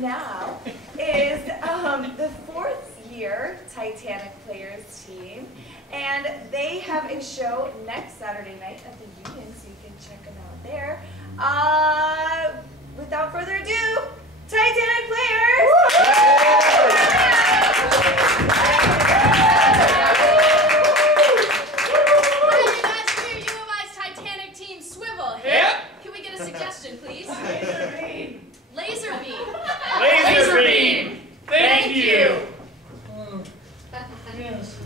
now is the fourth-year Titanic Players team, and they have a show next Saturday night at the Union, so you can check them out there. Without further ado, Titanic Players! Titanic team Swivel. Yep. Can we get a suggestion, please? Laser beam. Laser beam. Laser beam. Thank you. Yes.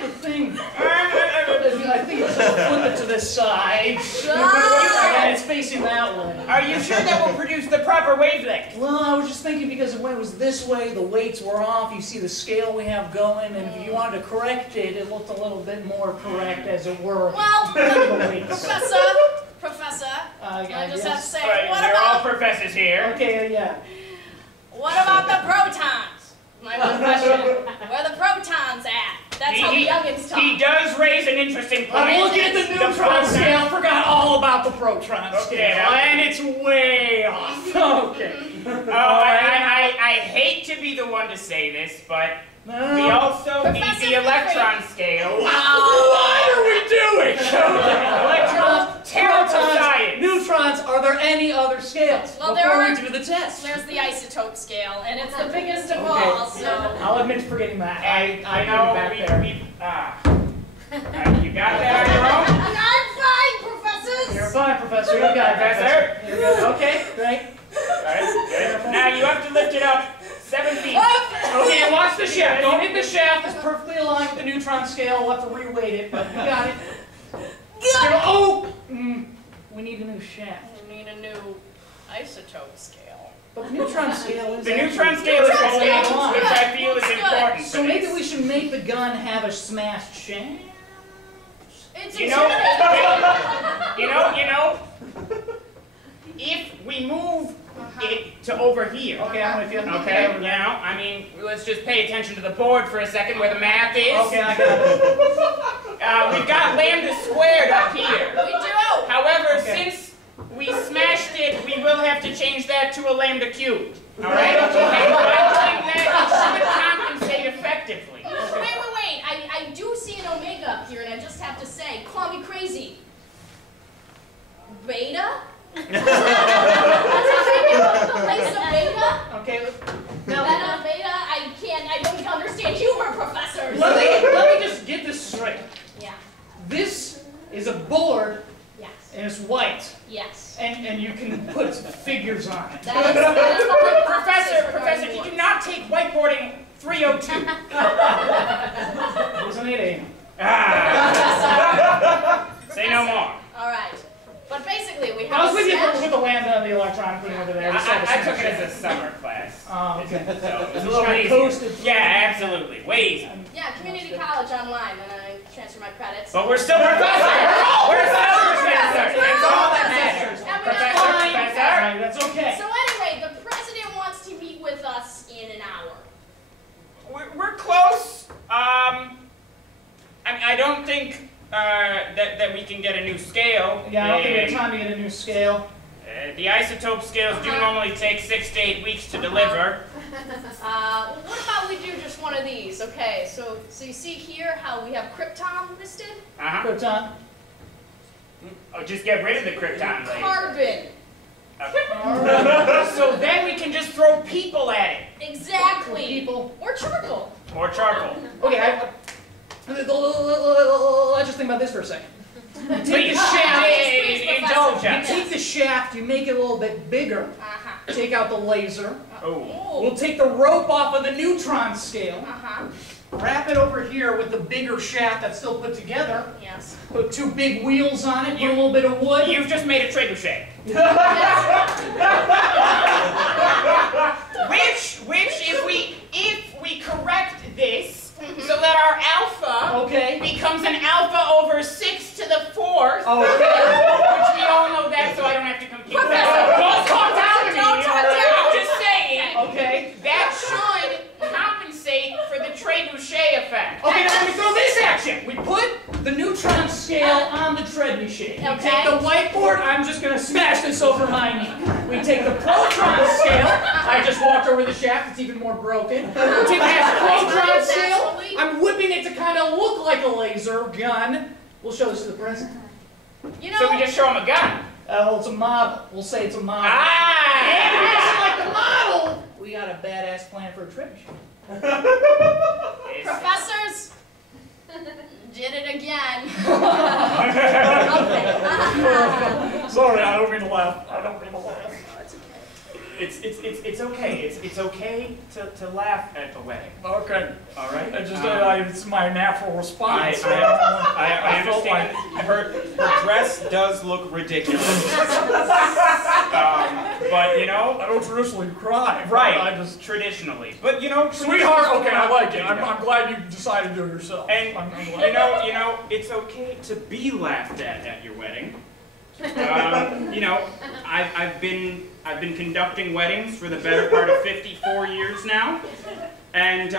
The thing. I think it's flip it to the side. And it's facing that way. Are you sure that will produce the proper wavelength? Well, I was just thinking because when it was this way, the weights were off. You see the scale we have going, and if you wanted to correct it, it looked a little bit more correct, as it were. Well, The weights. Professor, I I just have to say, Right, what they're all about professors here. Okay, yeah. the protons? My one question. Where are the protons at? That's how the youngins talk. He does raise an interesting point. I'm looking at the neutron scale. Forgot all about the proton scale, and it's way off. Okay. I hate to be the one to say this, but we also need the electron scale. What are we doing? Electrons, terrible science. Neutrons. Are there any other scales Well, before we do the test? There's the isotope scale, and it's the biggest of all, so... I'll admit to forgetting that. I know you got that on your own? I'm fine, professors! You're fine, Professor. You got it, Professor. You're good. Okay, great. Alright, good. Now you have to lift it up 7 feet. Okay, watch the shaft. Don't hit the shaft. It's perfectly aligned with the neutron scale. We'll have to reweight it, but you got it. Oh! We need a new shaft. We need a new isotope scale. But the neutron scale is... The neutron scale is Neutron only scale one, is which I good. feel is It's good. important. So maybe we should make the gun have a smashed shaft? It's You know, if we move it to over here. Okay, I'm with you. Okay, now, I mean, let's just pay attention to the board for a second where the math is. Okay, I got it. We've got lambda squared up here. We do! However, since we smashed it, we will have to change that to a lambda cubed. Alright? And by doing that, it should compensate effectively. Wait. I do see an omega up here, and I just have to say, call me crazy. Beta? Place of beta? Okay, Beta, beta? I don't understand humor, professors. let me just get this straight. Yeah. This is a board, Yes. and it's white, Yes. and you can put figures on it. That is the point, Professor, did you not take whiteboarding 302? Wasn't it Say no more. All right. But basically, we have I was with you smash. with the lambda and the electron thing over there. I took it as a summer class. Oh, okay. So it was a Just little got easier. coasted through. Yeah, absolutely. Way easier. Yeah, community college online, and I transfer my credits. But we're still professors! We're still professors! That's all that matters. And we Professor. Alright, that's okay. So anyway, the president wants to meet with us in an hour. We're close. I don't think that we can get a new scale. Yeah, I don't think we have time to get a new scale. The isotope scales do normally take 6 to 8 weeks to deliver. What about we do just one of these? Okay, so you see here how we have krypton listed? Krypton. Oh, just get rid of the krypton later. Carbon. So then we can just throw people at it. Exactly. People. Or charcoal. Or charcoal. Okay, let's just think about this for a second. You take the shaft, Indulge you us. take the shaft, you make it a little bit bigger. Take out the laser. Oh. We'll take the rope off of the neutron scale. Uh-huh. Wrap it over here with the bigger shaft that's still put together. Yes. Put 2 big wheels on it, put a little bit of wood. You've just made a trebuchet. Which if we correct this so that our alpha becomes an alpha over 6 to the 4th, which we all know that, so I don't have to compute. Don't talk down to me. Don't talk down. I'm just saying. Okay. That should compensate for the trebuchet effect. Okay, now let me throw this at you. We put the neutron scale on the trebuchet. shape. Okay. We take the whiteboard, I'm just gonna smash this over my knee. We take the proton scale, I just walked over the shaft, it's even more broken. We take that proton scale, I'm whipping it to kind of look like a laser gun. We'll show this to the president. You know, So we just show him a gun. Well, it's a model. We'll say it's a model. Ah! And if it doesn't like the model, we got a badass plan for a trip machine. professors did it again. Sorry, I don't mean to laugh. I don't mean to laugh. It's okay. It's okay to laugh at the wedding. Okay. All right. It's my natural response. I understand. Her dress does look ridiculous. But you know, I don't traditionally cry. right? I just Traditionally, but you know, sweetheart. Okay, I like it. I'm glad you decided to do it yourself. And I'm glad. you know, it's okay to be laughed at your wedding. You know, I've been conducting weddings for the better part of 54 years now, and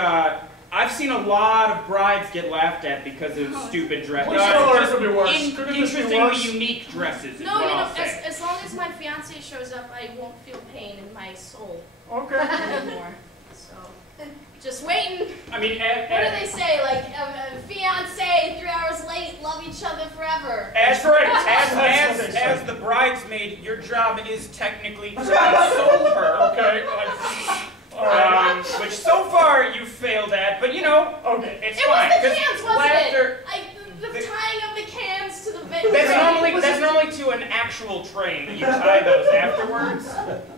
I've seen a lot of brides get laughed at because of stupid dresses. Interestingly unique dresses. No, you know, as long as my fiance shows up, I won't feel pain in my soul Okay. anymore. So, just waiting. I mean, What do they say? Like, fiance, 3 hours late, love each other forever. as the bridesmaid, your job is technically to console her. Okay. Which so far you failed at, but you know, Okay. it's It fine. was the 'cause cans, wasn't laughter, it? The tying of the cans to the venue. That's normally to an actual train that you tie those afterwards.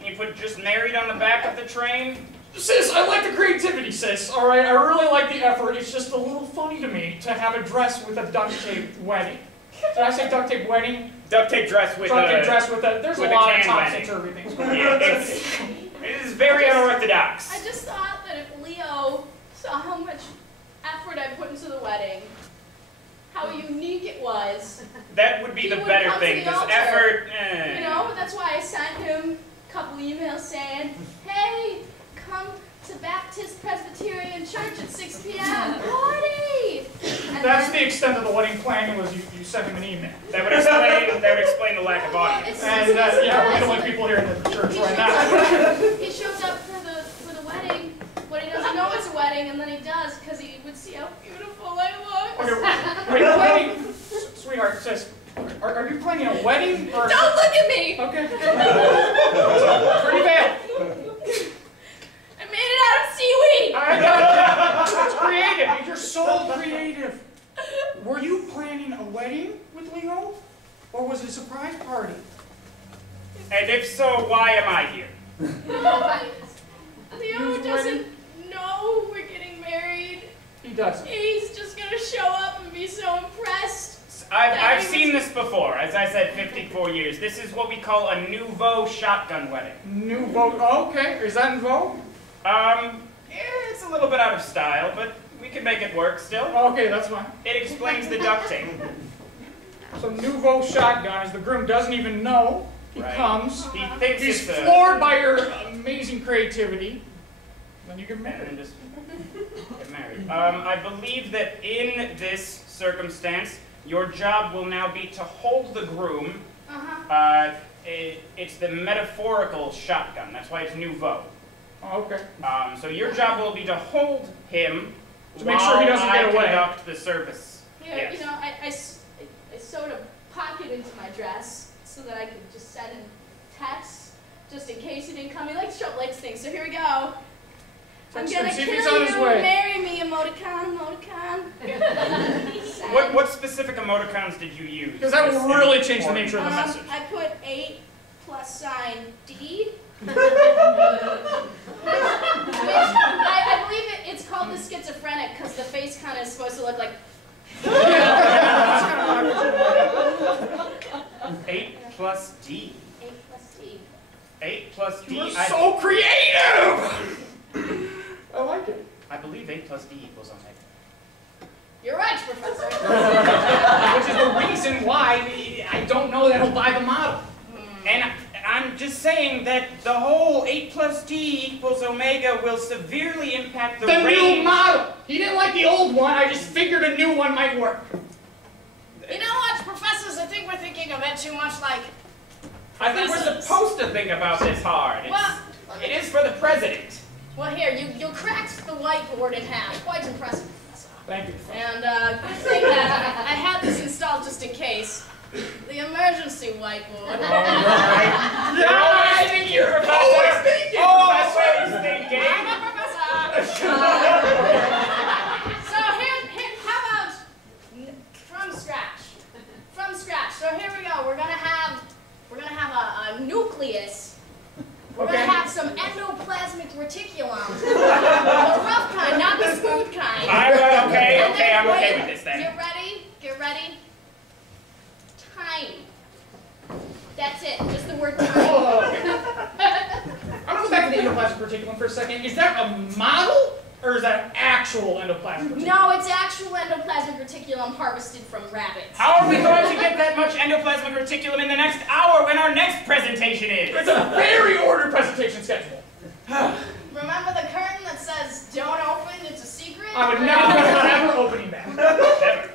You put just married on the back of the train. Sis, I like the creativity, sis. All right, I really like the effort. It's just a little funny to me to have a dress with a duct tape wedding. Did I say duct tape wedding? Duct tape dress with Duct tape a dress with a. There's a with a lot of can wedding. topsy-turvy things going on. Yeah, it is very unorthodox. I just thought that if Leo saw how much effort I put into the wedding, how unique it was, That would be He the would better come to thing. the This altar. effort. you know, that's why I sent him a couple emails saying, hey, come to Baptist Presbyterian Church at 6 p.m. Party! And That's then- the extent of the wedding planning. Was you sent him an email. That would explain the lack of audience. And yeah, we're the only people here in the church He right shows now. up- He shows up for the wedding, but he doesn't know it's a wedding, and then he does because he would see how beautiful I look. Okay, wait, wedding, sweetheart, sis, are you planning a wedding or? Don't look at me! Okay. Pretty veil. I made it out of seaweed! I got it. It's creative. You're so creative. Were you planning a wedding with Leo, or was it a surprise party? And if so, why am I here? Leo doesn't know we're getting married. He doesn't. He's just gonna show up and be so impressed. I've seen this before. As I said, 54 years. This is what we call a nouveau shotgun wedding. Nouveau. Oh, okay. Is that in vogue? It's a little bit out of style, but we can make it work still. Okay, that's fine. It explains the duct tape. So nouveau shotgun is the groom doesn't even know. He Right. comes. He thinks He's it's a... floored by your amazing creativity. Then you get And married. just get married. I believe that in this circumstance, your job will now be to hold the groom. It's the metaphorical shotgun. That's why it's nouveau. Oh, okay. So your job will be to hold him To make sure he doesn't while get away. I conduct the service. Here, Yes. you know, I sewed a pocket into my dress so that I could just send him texts just in case he didn't come. He likes to show up late things, so here we go. I'm Text gonna him, see if kill he's on his you, way. marry me, emoticon, emoticon. Send. What specific emoticons did you use? Because that will This really is change the nature of the message. I put 8 plus sign D. Which I believe it's called the schizophrenic because the face kind of is supposed to look like. 8 plus D. 8 plus D. 8 plus D. You're so creative! I like it. I believe 8 plus D equals Omega. You're right, Professor. Which is the reason why I don't know that he'll buy the model. And I'm just saying that the whole 8 plus D equals Omega will severely impact the The new range. model! He didn't like the old one, I just figured a new one might work. You know what, professors? I think think we're thinking of it too much like... I think we're supposed to think about this hard. It is for the president. Well, here, you cracked the whiteboard in half. Quite impressive, Professor. Thank you. And good thing that I had this installed just in case. The emergency whiteboard. I think you're always thinking. Always thinking. I'm a professor. So here, how about from scratch? From scratch. So here we go. We're gonna have a nucleus. We're going to have some endoplasmic reticulum. The rough kind, not the smooth kind. Okay, I'm okay with this then. Get ready, get ready. Tiny. That's it, just the word tiny. I'm going to go back to the endoplasmic reticulum for a second. Is that a model, or is that an actual endoplasmic reticulum? No, it's actual endoplasmic reticulum harvested from rabbits. How are we going to get that much endoplasmic reticulum in the next hour when our next presentation is? It's a very ordered presentation schedule. Remember the curtain that says, don't open, it's a secret? I would never opening that. Never.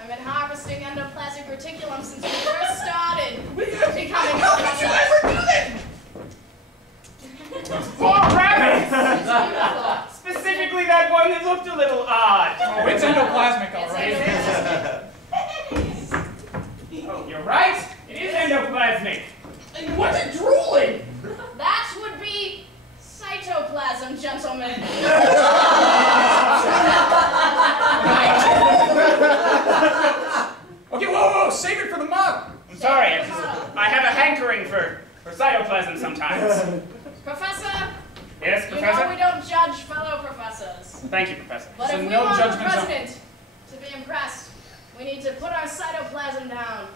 I've been harvesting endoplasmic reticulum since we first started becoming How could you ever do that? Poor rabbits! It's Specifically that one that looked a little odd. Oh, it's endoplasmic, all right. Oh, you're right. It is endoplasmic. And what's it drooling? That would be cytoplasm, gentlemen. Okay, whoa, save it for the model. I'm sorry. I have a hankering for cytoplasm sometimes. Professor, Yes, you Professor? know we don't judge fellow professors. Thank you, Professor. But So if we no want the judgment zone. president to be impressed, we need to put our cytoplasm down,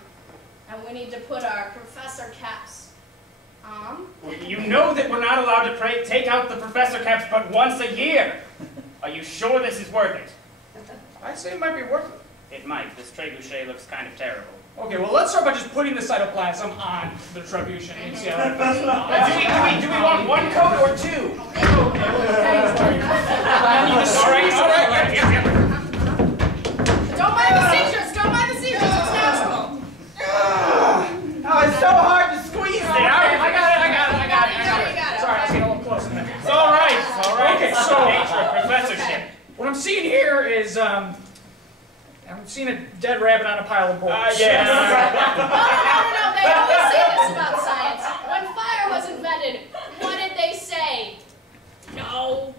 and we need to put our professor caps on. You know that we're not allowed to take out the professor caps but once a year. Are you sure this is worth it? I'd say it might be worth it. It might. This trebuchet looks kind of terrible. Okay, well, let's start by just putting the cytoplasm on the trebuchet and see how that goes. Do we want one coat or two? All right. Yep. Don't mind the seizures, it's natural. Oh, it's so hard to squeeze it. I got it. You got it. Sorry, I was getting a little close in there. It's all right. Okay, It's so- the nature of professorship. What I'm seeing here is, I'm seeing a dead rabbit on a pile of boards. Yes. No, they always say this about science. When fire was invented, what did they say? No.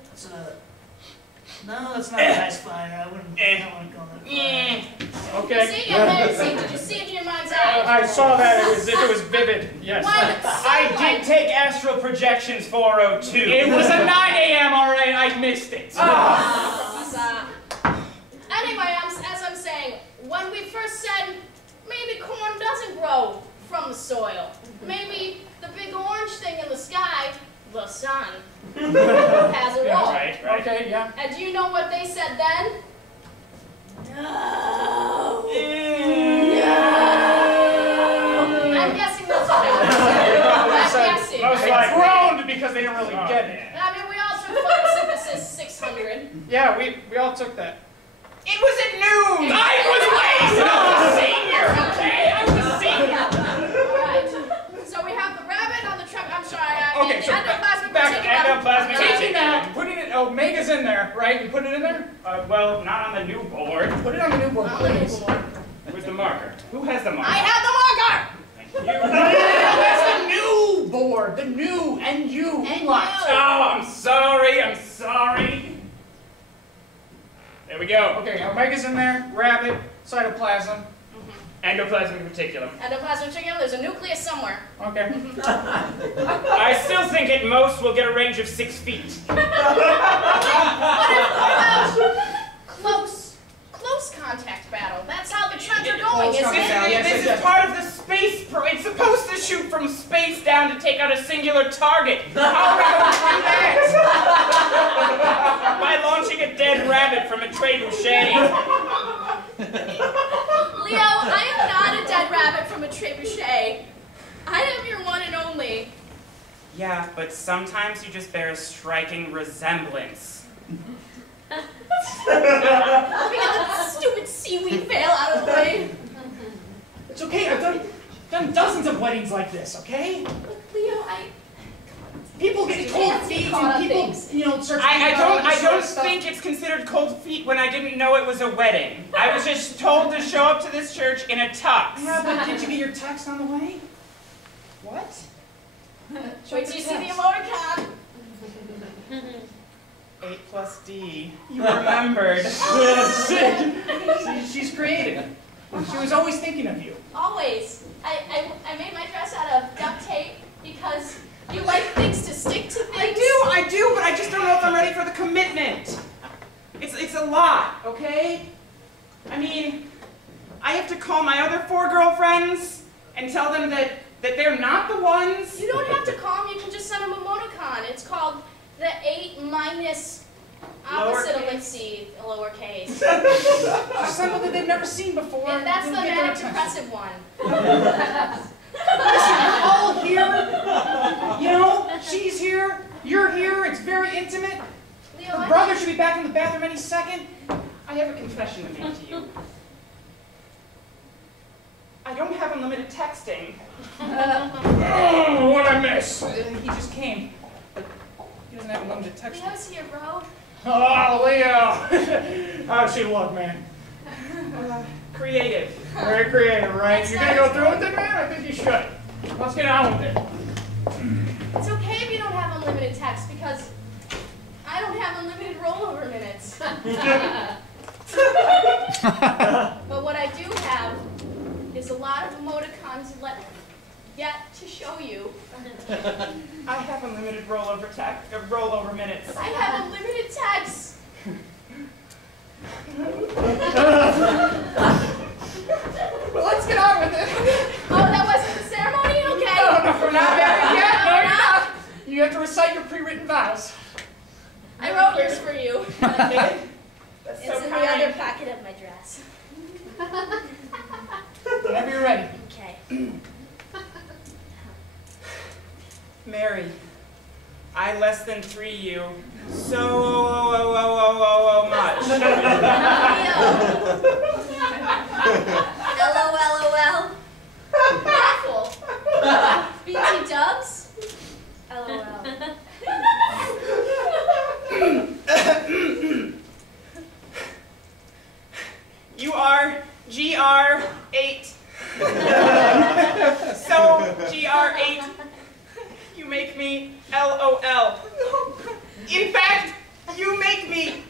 That's not a nice fire. I wouldn't go that far. Okay. See, did you see it in your mind's eye? I saw that as if it was vivid. Yes. I did take astral projections 402. It was a 9 a.m. All right. I missed it. Anyway, as I'm saying, when we first said maybe corn doesn't grow from the soil, maybe the big orange thing in the sky, the sun, has a role. Right. Okay. Yeah. And do you know what they said then? No. I'm guessing that's what they said. I'm guessing. Most They likely. groaned because they didn't really get it. I mean, we all took photosynthesis 600. Yeah, we all took that. It was at noon. I was late. I was a senior. Okay, I was a senior. Alright. So we have the rabbit on the truck. I'm sorry, I mean, Okay, so endoplasmic back- reticulum. endoplasmic Taking that, putting it. Omega's in there, right? You put it in there. Well, not on the new board. Put it on the new board, On the new please. board. Where's the marker? Who has the marker? I have the marker! Thank you. That's the new board. The new NU. NU. Oh, I'm sorry. There we go. Okay, Omega's in there. Rabbit. Cytoplasm. Endoplasmic reticulum. Endoplasmic reticulum, there's a nucleus somewhere. Okay. I still think at most we'll get a range of 6 feet. What about close contact battle? That's how the trends are going, Close isn't contact. it? Yes, This yes. is part of the space it's supposed to shoot from space down to take out a singular target. How are we going to do that? By launching a dead rabbit from a trebuchet. Leo, I am not a dead rabbit from a trebuchet. I am your one and only. Yeah, but sometimes you just bear a striking resemblance. Let me get that stupid seaweed veil out of the way. It's okay. I've done dozens of weddings like this. Okay. Look, Leo, People get cold feet and people, start to I don't think it's considered cold feet when I didn't know it was a wedding. I was just told to show up to this church in a tux. Yeah, but did you get your text on the way? What? wait till you see the emoticon. 8 plus D. You remembered. See, she's creative. She was always thinking of you. Always. I made my dress out of duct tape because you like things to stick to things. I do, but I just don't know if I'm ready for the commitment. It's a lot, okay? I mean, I have to call my other 4 girlfriends and tell them that they're not the ones. You don't have to call them, you can just send them a emoticon. It's called the 8 minus opposite of ellipses, lowercase. Just something that they've never seen before. And that's the manic depressive one. Listen, we're all here. She's here. You're here. It's very intimate. Leo, Her brother should be back in the bathroom any second. I have a confession to make to you. I don't have unlimited texting. Oh, what I miss? He just came. He doesn't have unlimited texting. Leo's here, bro. Oh, Leo. How's she look, man? Creative. Very creative, right? That's You're gonna go through with it, man? I think you should. Let's get on with it. It's okay if you don't have unlimited text because I don't have unlimited rollover minutes. But what I do have is a lot of emoticons yet to show you. I have unlimited rollover minutes. I have unlimited text. Well, let's get on with it. Oh, that wasn't the ceremony? Okay. No, we're not married yet. No, you're not. You have to recite your pre-written vows. I wrote yours for you. That's It's so in the kind. other pocket of my dress. Whenever you're ready. Okay. Mary, I less than 3 you so much. LOL. Awful. BT dubs? LOL. You are GR8. So GR8. You make me LOL. In fact, you make me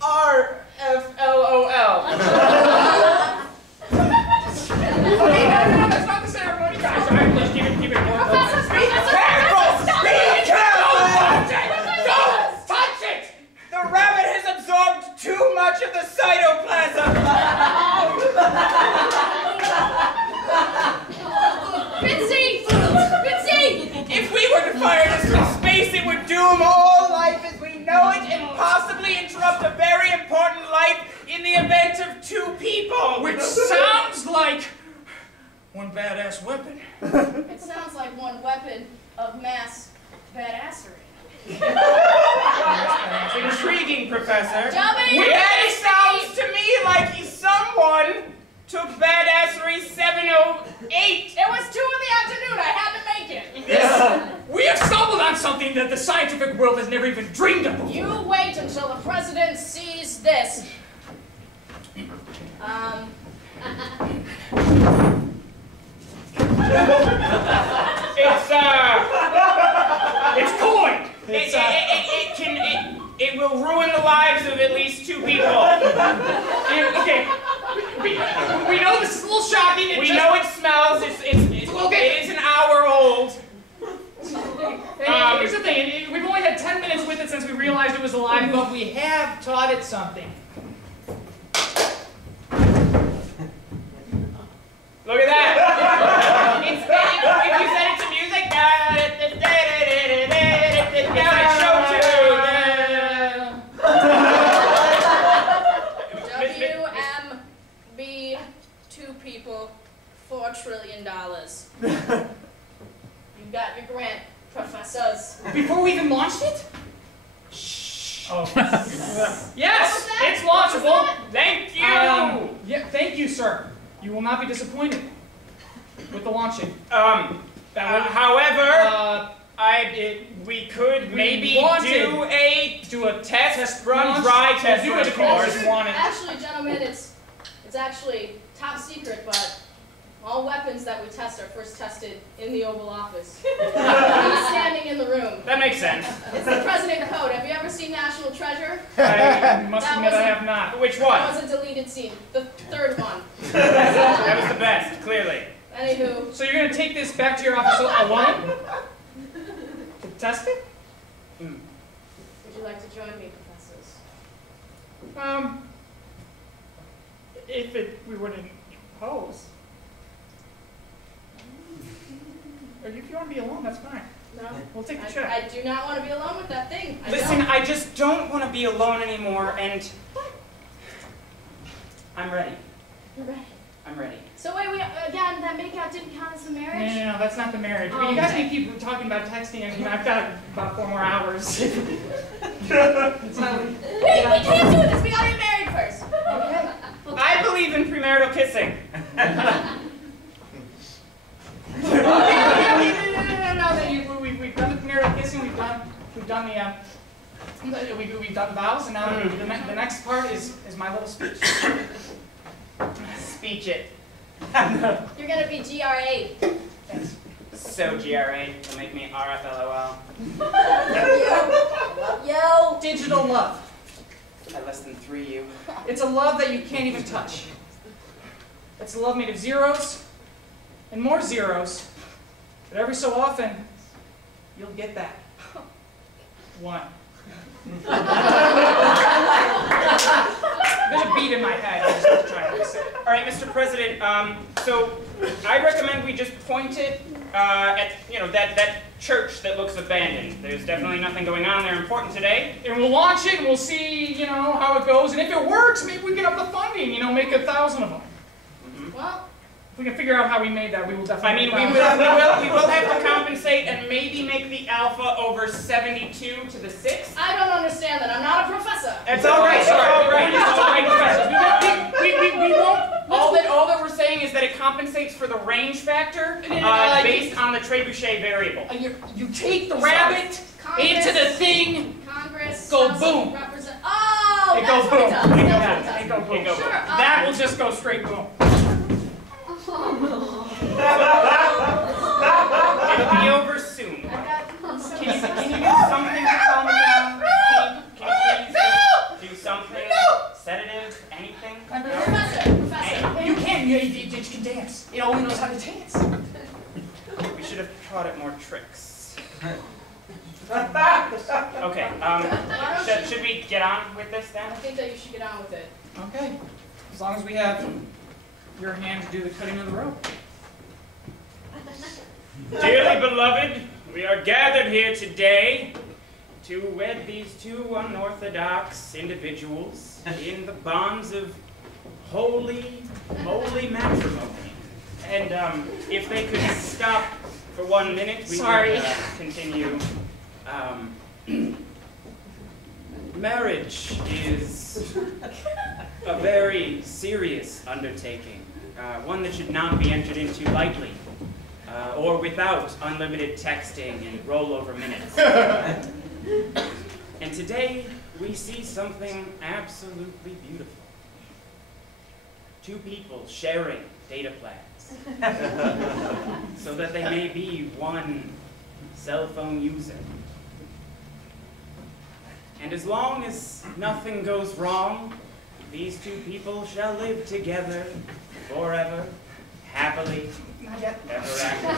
RFLOL. Okay, no, that's not the ceremony, guys. All right, let's keep it more. Professor, Be careful! Don't touch it! The rabbit has absorbed too much of the cytoplasm. Bitsy! If we were to fire this from space, it would doom all life as we know it and possibly interrupt a very important life in the event of 2 people. Which sounds like one badass weapon. It sounds like one weapon of mass badassery. Intriguing, Professor. Dummy! That sounds to me like someone took badassery 708. It was 2 in the afternoon. I had to make it. We have stumbled on something that the scientific world has never even dreamed of before. You wait until the president sees this. It's coin. It will ruin the lives of at least 2 people. And, okay, we know this is a little shocking. We know it smells. It is an hour old. Here's the thing. We've only had 10 minutes with it since we realized it was alive, but we have taught it something. Look at that. If you set it to music, it's like show WMB, 2 people, $4 trillion. You got your grant, professors. Before we even launched it? Shh. Oh. Yes, it's launchable. Thank you. Yeah, thank you, sir. You will not be disappointed with the launching. However, we could maybe do a test run, dry test run, of course. Actually, gentlemen, it's actually top secret, but all weapons that we test are first tested in the Oval Office. He's standing in the room. That makes sense. It's the President Code. Have you ever seen National Treasure? I must admit I have not. Which one? That was a deleted scene. The third one. That was the best, clearly. Anywho. So you're going to take this back to your office alone? To test it? Would you like to join me, professors? If we wouldn't impose. Or if you want to be alone, that's fine. No. We'll take the check. I do not want to be alone with that thing. I just don't want to be alone anymore, and I'm ready. You're ready. I'm ready. So wait, again, that makeout didn't count as the marriage? No, that's not the marriage. Oh, You guys okay. can keep talking about texting, and I've got about 4 more hours. Wait, we can't do this. We gotta get married first. Okay. I believe in premarital kissing. No, we've done the premarital kissing. We've done the vows, and now the next part is my little speech. Speech it. You're gonna be GRA. Thanks. So GRA will make me RFLOL. Yo. Digital love. I less than 3 you. It's a love that you can't even touch. It's a love made of zeros and more zeros. But every so often, you'll get that. 1. There's a beat in my head. I'm just trying to say it. All right, Mr. President. So I recommend we just point it at that church that looks abandoned. There's definitely nothing going on there important today. And we'll launch it, and we'll see, how it goes. And if it works, maybe we get up the funding. Make 1,000 of them. Well. If we can figure out how we made that, we will definitely. we will have to compensate and maybe make the alpha over 72 to the 6. I don't understand that. I'm not a professor. It's all right. It's all right. We won't. All that we're saying is that it compensates for the range factor based on the trebuchet variable. You take the rabbit into the thing. Congress. Go boom. Oh, it goes boom. It go boom. Sure. That will just go straight boom. It'll be over soon. Can you do something to calm me down? Can you please do something? Sedative? Anything? Professor. You can. You can dance. It only knows how to dance. We should have taught it more tricks. Okay. Should we get on with this then? I think that you should get on with it. Okay. As long as we have your hand to do the cutting of the rope. Dearly beloved, we are gathered here today to wed these 2 unorthodox individuals in the bonds of holy matrimony. And if they could stop for 1 minute, we would continue. Marriage is a very serious undertaking, one that should not be entered into lightly, or without unlimited texting and rollover minutes. And today, we see something absolutely beautiful. 2 people sharing data plans, so that they may be one cell phone user. And as long as nothing goes wrong, these 2 people shall live together forever, happily, ever after.